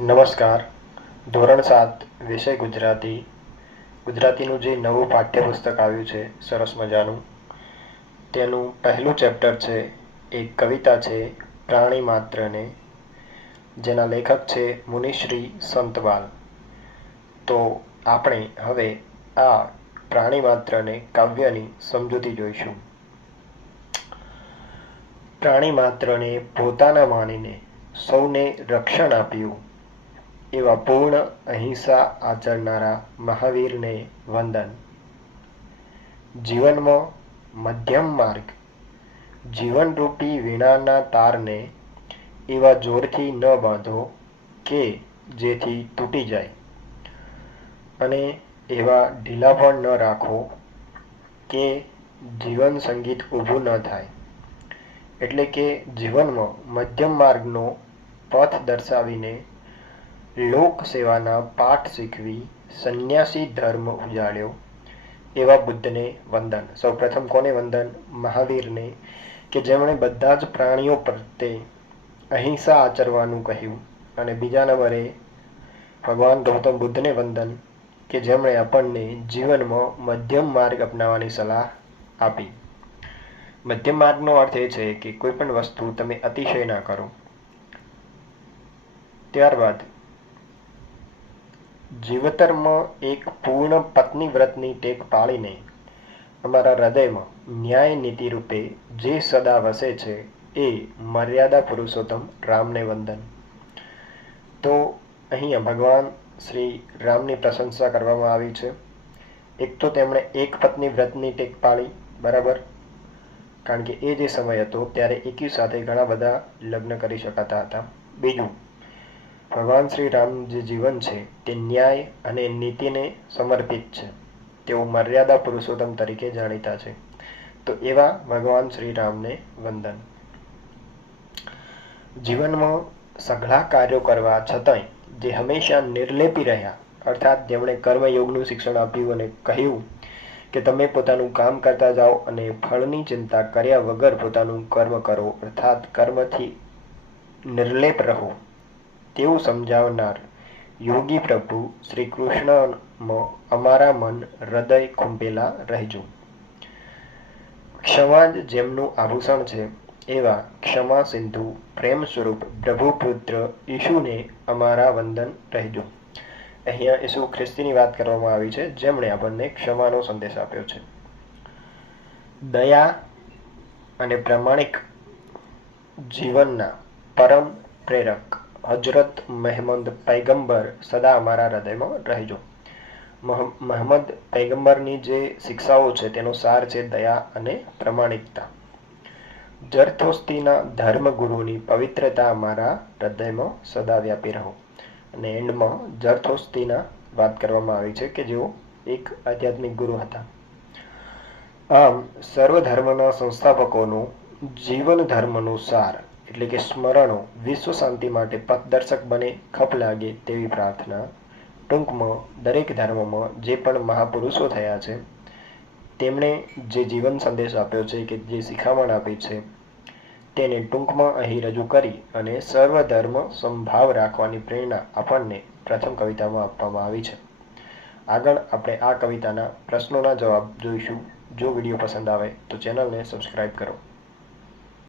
નમસ્કાર. ધોરણ સાત, વિષય ગુજરાતી. ગુજરાતીનું જે નવું પાઠ્યપુસ્તક આવ્યું છે, સરસ મજાનું, તેનું પહેલું ચેપ્ટર છે, એક કવિતા છે, પ્રાણી માત્રને, જેના લેખક છે મુનિશ્રી સંતવાલ. તો આપણે હવે આ પ્રાણી માત્રને કાવ્યની સમજૂતી જોઈશું. પ્રાણી માત્રને પોતાના માનીને સૌને રક્ષણ આપ્યું. એવા પૂર્ણ અહિંસા આચરનારા મહાવીરને વંદન. જીવનમાં મધ્યમ માર્ગ. જીવનરૂપી વીણાના તારને એવા જોરથી ન બાંધો કે જેથી તૂટી જાય. અને એવા ઢીલા પણ ન રાખો કે જીવન સંગીત ઊભું ન થાય. એટલે કે જીવનમાં મધ્યમ માર્ગનો પથ દર્શાવીને લોક સેવાના પાઠ શીખવી સંન્યાસી ધર્મ ઉજાડ્યો એવા બુદ્ધને વંદન. સૌપ્રથમ કોને વંદન? મહાવીરને, કે જેમણે બધા જ પ્રાણીઓ પ્રત્યે અહિંસા આચરવાનું કહ્યું અને બીજા નંબરે ભગવાન ગૌતમ બુદ્ધને વંદન, કે જેમણે આપણને જીવનમાં મધ્યમ માર્ગ અપનાવવાની સલાહ આપી. મધ્યમ માર્ગનો અર્થ એ છે કે કોઈ પણ વસ્તુ તમે અતિશય ના કરો. ત્યારબાદ જીવતરમાં એક પૂર્ણ પત્ની વ્રતની ટેક પાળીને અમારા હૃદયમાં ન્યાય નીતિ રૂપે જે સદા વસે છે એ મર્યાદા પુરુષોત્તમ રામને વંદન. તો અહીંયા ભગવાન શ્રી રામની પ્રશંસા કરવામાં આવી છે. એક તો તેમણે એક પત્ની વ્રતની ટેક પાળી, બરાબર? કારણ કે એ જે સમય હતો, ત્યારે એકી સાથે ઘણા બધા લગ્ન કરી શકાતા હતા. બીજું ભગવાન શ્રી રામ જે જીવન છે, તે ન્યાય અને નીતિને સમર્પિત છે. તેઓ મર્યાદા પુરુષોત્તમ તરીકે જાણીતા છે. તો એવા ભગવાન શ્રી રામને વંદન. જીવનમાં સઘળા કાર્યો કરવા છતાંય જે હંમેશા નિર્લેપી રહ્યા, અર્થાત જેમણે કર્મયોગનું શિક્ષણ આપ્યું અને કહ્યું કે તમે પોતાનું કામ કરતા જાઓ અને ફળની ચિંતા કર્યા વગર પોતાનું કર્મ કરો, અર્થાત કર્મથી નિર્લેપ રહો. તેવું સમજાવનાર યોગી પ્રભુ શ્રી કૃષ્ણમાં અમારા મન હૃદય ખુંભેલા રહેજો. ક્ષમા જ જેમનું આભૂષણ છે, એવા ક્ષમા સિંધુ પ્રેમ સ્વરૂપ પ્રભુપુત્ર ઈશુને અમારા વંદન રહેજો. અહીંયા ઈસુ ખ્રિસ્તીની વાત કરવામાં આવી છે, જેમણે આપણને ક્ષમાનો સંદેશ આપ્યો છે. દયા અને પ્રામાણિક જીવનના પરમ પ્રેરક હજરત મહેમદ પૈગંબર સદા અમારા હૃદયમાં રહેજો. મહમદ પૈગંબરની જે શિક્ષાઓ છે, તેનો સાર છે દયા અને પ્રમાણિકતા. જરથોસ્તીના ધર્મગુરુની પવિત્રતા અમારા હૃદયમાં સદા વ્યાપી રહો. અને એન્ડમાં જરથોસ્તીના વાત કરવામાં આવી છે કે જેઓ એક આધ્યાત્મિક ગુરુ હતા. આમ સર્વ ધર્મના સંસ્થાપકોનું જીવન ધર્મનું સાર એટલે કે સ્મરણો વિશ્વ શાંતિ માટે પથદર્શક બને, ખપ લાગે તેવી પ્રાર્થના ટૂંકમાં દરેક ધર્મમાં જે પણ મહાપુરુષો થયા છે, તેમણે જે જીવન સંદેશ આપ્યો છે કે જે શિખામણ આપી છે, તેને ટૂંકમાં અહીં રજૂ કરી અને સર્વ ધર્મ સંભાવ રાખવાની પ્રેરણા આપણને પ્રથમ કવિતામાં આપવામાં આવી છે. આગળ આપણે આ કવિતાના પ્રશ્નોના જવાબ જોઈશું. જો વીડિયો પસંદ આવે તો ચેનલને સબસ્ક્રાઈબ કરો.